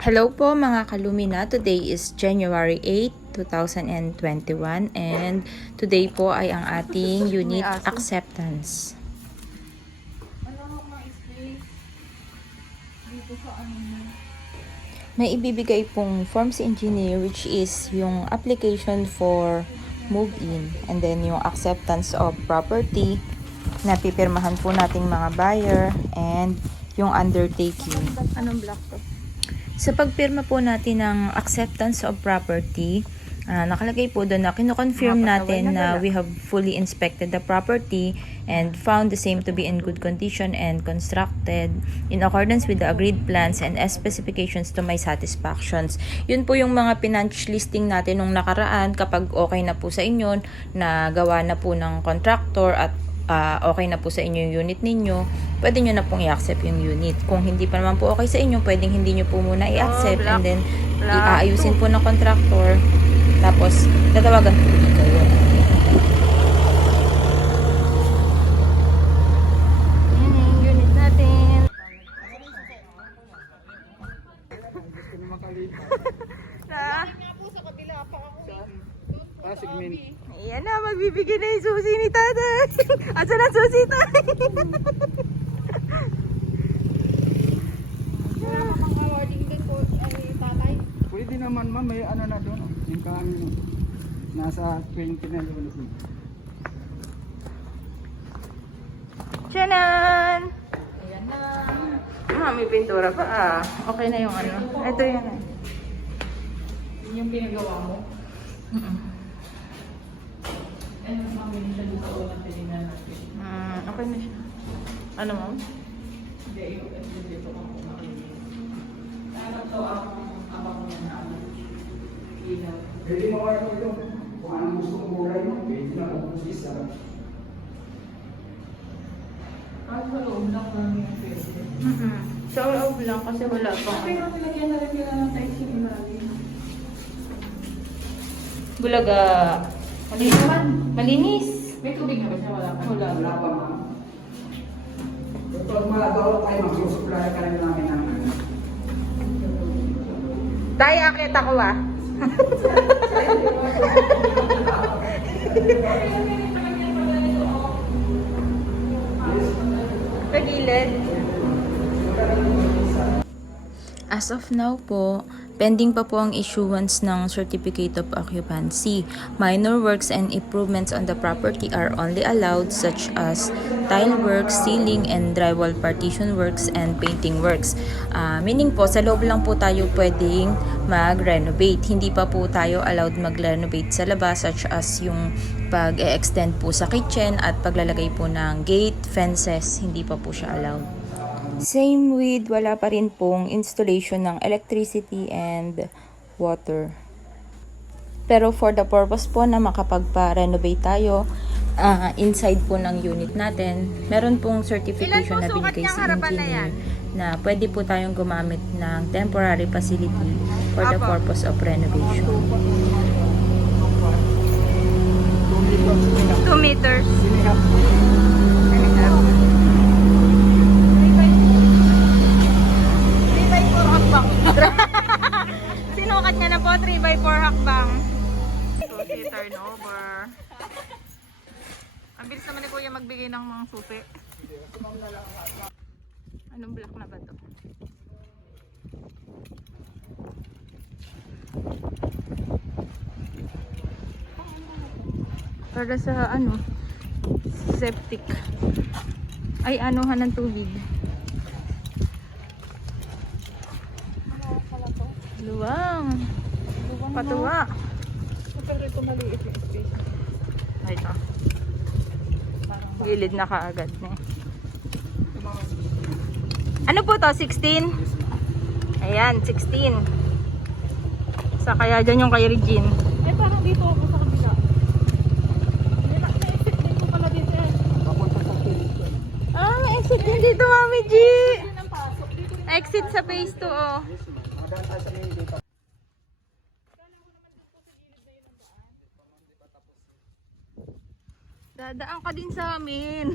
Hello po mga kalumina, today is January 8, 2021 and today po ay ang ating unit acceptance. May ibibigay pong form si engineer which is yung application for move-in and then yung acceptance of property na pipirmahan po nating mga buyer and yung undertaking. Anong block to? Sa pagpirma po natin ng acceptance of property, nakalagay po doon na kino-confirm natin na we have fully inspected the property and found the same to be in good condition and constructed in accordance with the agreed plans and specifications to my satisfactions. Yun po yung mga pinunch listing natin nung nakaraan kapag okay na po sa inyo, na gawa na po ng contractor at okay na po sa inyo yung unit ninyo, pwede nyo na pong i-accept yung unit. Kung hindi pa naman po okay sa inyo, pwedeng hindi nyo po muna i-accept and then iaayusin po ng contractor. Tapos, tatawagan po ulit kayo. Yan yung unit natin. Segment. Ayan na, magbibigay na yung susi ni tatay. Asa na susi tayo? Pwede naman ma'am, may ano na doon. Yung kami nasa 20 na doon. Tiyanan! Ayan na. May pintura pa Okay na yung ano. Ito yan Yun yung pinagawa mo? Ano naman siya doon sa unang tinignan natin? Okay na siya. Ano mo? Hindi, yung dito ko makinig. Dapat to ang abang mo na ilaw. Pwede mo kayo ito. Kung anong gusto mong gulay mo, pwede na kung isa. Kahit sa loob lang namin yung pwede. Sa loob lang kasi wala pa. Pero nilagyan na rin nila ng tiles yung ilalim. Bulaga. Malinis. Malinis. May tubig na ba siya? Wala pa. Wala pa ma'am. Pag malagaw tayo, mag-supply ka rin namin ng ano. Tayo, akit ako Pagilid. As of now po, pending pa po ang issuance ng Certificate of Occupancy. Minor works and improvements on the property are only allowed such as tile works, ceiling and drywall partition works and painting works. Meaning po, sa loob lang po tayo pwedeng mag-renovate. Hindi pa po tayo allowed mag-renovate sa labas such as yung pag-extend po sa kitchen at paglalagay po ng gate, fences, hindi pa po siya allowed. Same with wala pa rin pong installation ng electricity and water. Pero for the purpose po na makapagpa-renovate tayo inside po ng unit natin, meron pong certification na binigay si engineer na pwede po tayong gumamit ng temporary facility for the purpose of renovation. 2 meters. Sinukat niya na po 3x4 hakbang. Susi turnover. Ang bilis naman ni Kuya magbigay ng mga susi. Anong block na ba to? Para sa ano, septic. Ay, anuhan ng tubig. Luwang. Patuwa. Pero ito maliit yung space. Ay, ito. Gilid na kaagad. Ano po to? 16? Ayan, 16. Sa kaya dyan yung kay Regine. Eh parang dito ako sa kabila. May-exit din po pala dito eh. Papunta sa Philippines. May exit din dito, Mami G. Dito ang pasok. Dito rin. Exit sa phase 2, oh. Madaan tayo sa main dito. Dadaan ka din sa amin.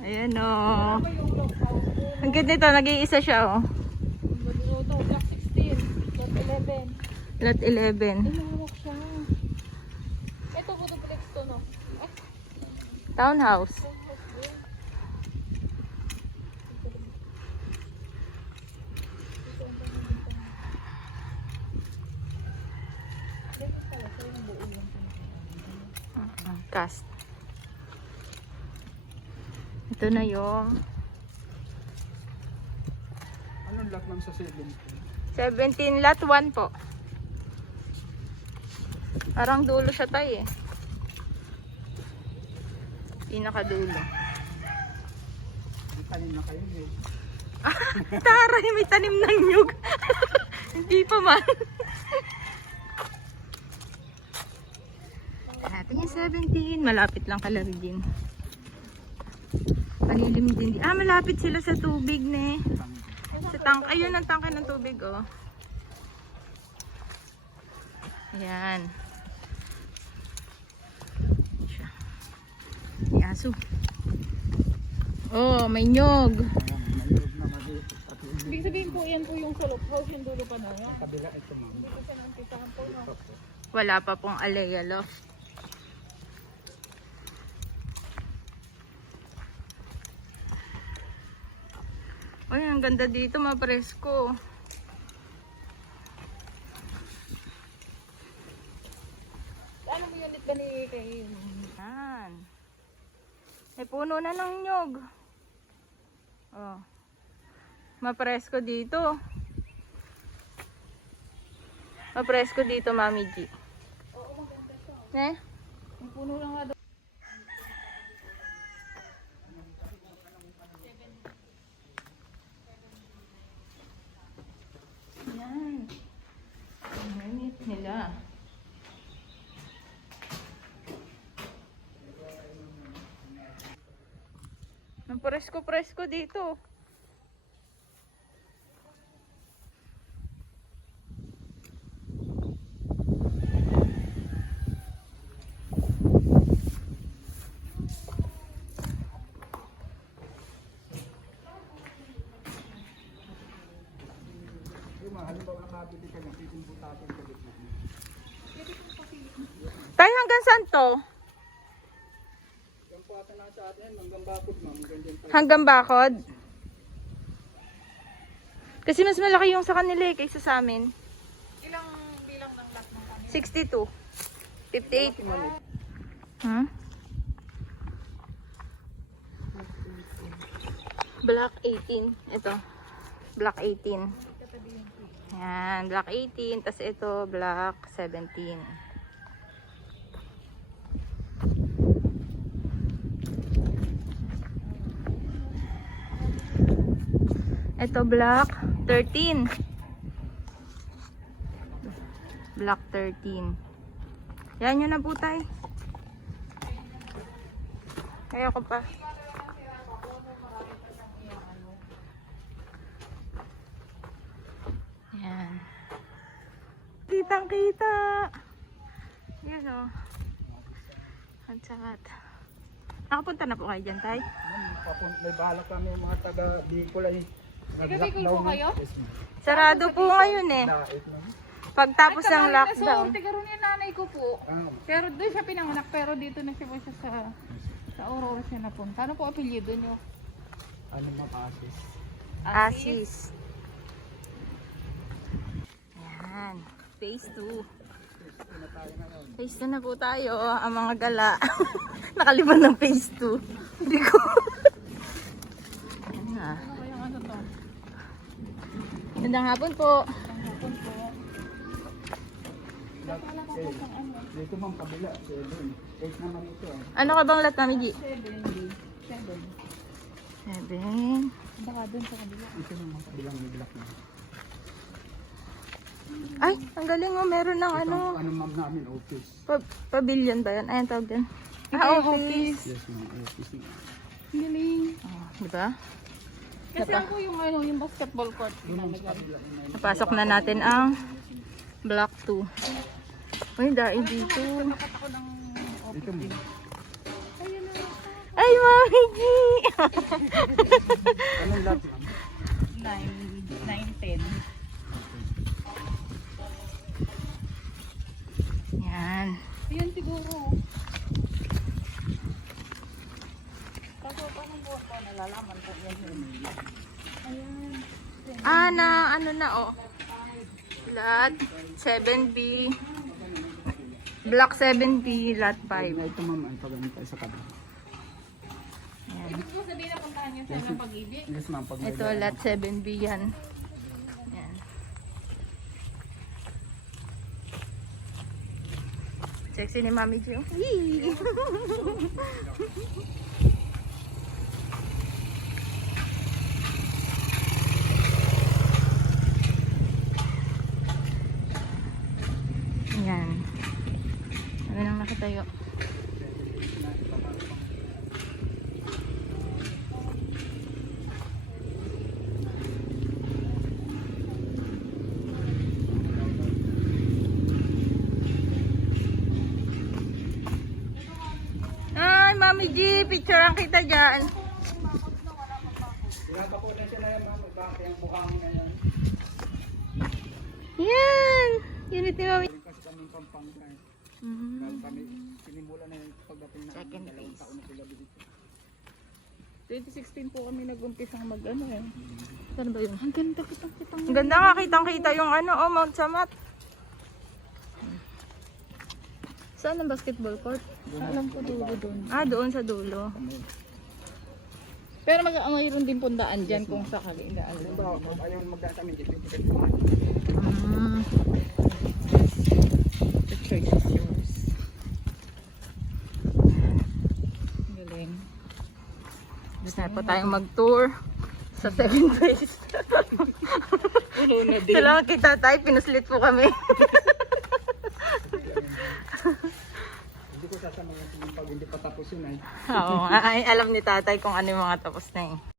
Ayan, oh. Ang ganda nito, nag-iisa siya, oh. Lot 11. Lumawak siya. Ito po duplex to, no? Townhouse. Cast. Ito na yung Anong lot lang sa 7? 17 lot 1 po. Parang dulo siya tayo eh. Pinakadulo. May tanim na kayo eh. Taray, may tanim ng nyug. Hindi pa man. Ito yung 17. Malapit lang kala Regine. Palilim din. Malapit sila sa tubig ne. Sa tank. Ayun ang tangke ng tubig oh. Ayan. Aso. Oh, may nyog. Ayan, mayroon na maliit. Ibig sabihin po, yan po yung sulok house, yung dulo pa na yan. Kabila ito ma'am. Wala pa pong Alea Loft. Ay, ang ganda dito, mapresko. Ano mo unit ba ni kay... Yan. May puno na ng nyog. Oh. Mapresko dito. Mapresko dito, Mami G. Oo, maganda siya. Eh? Yung puno lang nga daw. Yan. Ang mainit nila. Ang presko-presko dito. Yung mga halimbawa nakabili ka ng pipinbutatin ka dito. Tayo hanggang saan to? Yan po ata na sa atin, hanggang bakod ma'am. Ganyan pa. Hanggang bakod? Kasi mas malaki yung sa kanila eh, kaysa sa amin. Ilang bilang ng lot ng kami? 62. 58. Hmm? Block 18. Ito. Block 18. Yan. Block 18. Tapos ito, block 17. Ito, block 13. Block 13. Yan yun na po tayo. Kaya ko pa. Yan. Kitang kita. Yan o. At saka. Nakapunta na po kayo dyan, tay? May balak kami mga taga Bicol ay. Taga Bicol po kayo? Yes, ma'am. Sarado po ngayon eh. Dait ma'am. Pagtapos ng lockdown. So, tiga ron yung nanay ko po. Pero doon siya pinanganak, pero dito na siya po siya sa Aurora siya napunta. Ano po apelyido nyo? Ano ma'am, Asis? Asis. Yan. Phase 2. Phase 2 na po tayo. Ang mga gala. Nakaliban ng phase 2. Hindi ko. Yan na. Ano ba yung ano to? Magandang hapon po. Hapon po. Dito ma'am, kabila. 7. 8 naman ito. Ano ka bang lat, Mami G? 7. 7. Baka doon sa kabila. Ito naman kabilang may block na. Ay, ang galing oh. Meron ng ano. Ano ma'am namin, office. Pavilion ba yan? Ayan tawag yan. Office. Yes ma'am, office na. Galing. Oh, diba? Kasi ako yung ano, yung basketball court. Napasok na natin ang block 2. Uy, dahil dito. Nakat ako ng Ito ma'am. Ay, Mami G! Anong lot ma'am? 9, 10. Yan siguro. Kaso paano buwan ko nalalaman ko yan yun. Ayan. Na ano na oh. Lot 7B. Block 7B, lot 5. Ito ma'am, ay pagano tayo sa kabila. Ibig mo sabihin na puntahan niyo sa ng pag-ibig? Yes ma'am, pag Ito, lot 7B yan. Yan. Sexy ni Mami Jo. Yee! Yan. Ano nang nakatayo? Ay, Mami G, picturean kita dyan. Pinapakunan siya na yan ma'am, bakit yung buhangin na yan. Yan! Unit ni Mami. Kasi kami Pampanga eh. Mhm. Dahil kami, sinimula na yung pagdating na Second dalawang phase. taon na sila dito. 2016 po kami nag-umpisa mag-ano eh. Saan ba yun? Ang ganda kitang-kita. Ang ganda nga kitang-kita yung ano, oh, Mount Samat. Saan ang basketball court? Alam ko dulo doon. Ah, doon sa dulo. Pero mayroon din pundaan dyan kung sakali. Halimbawa, kung ayaw magdaan kami dito, The choice is yours. Galing. Gusto na po tayong mag-tour sa 7 days. Salamat kita tayo, pinuslit po kami. hindi ko sasama pag hindi pa tapos yun ay. Oo, ay, alam ni tatay kung ano yung mga tapos na eh.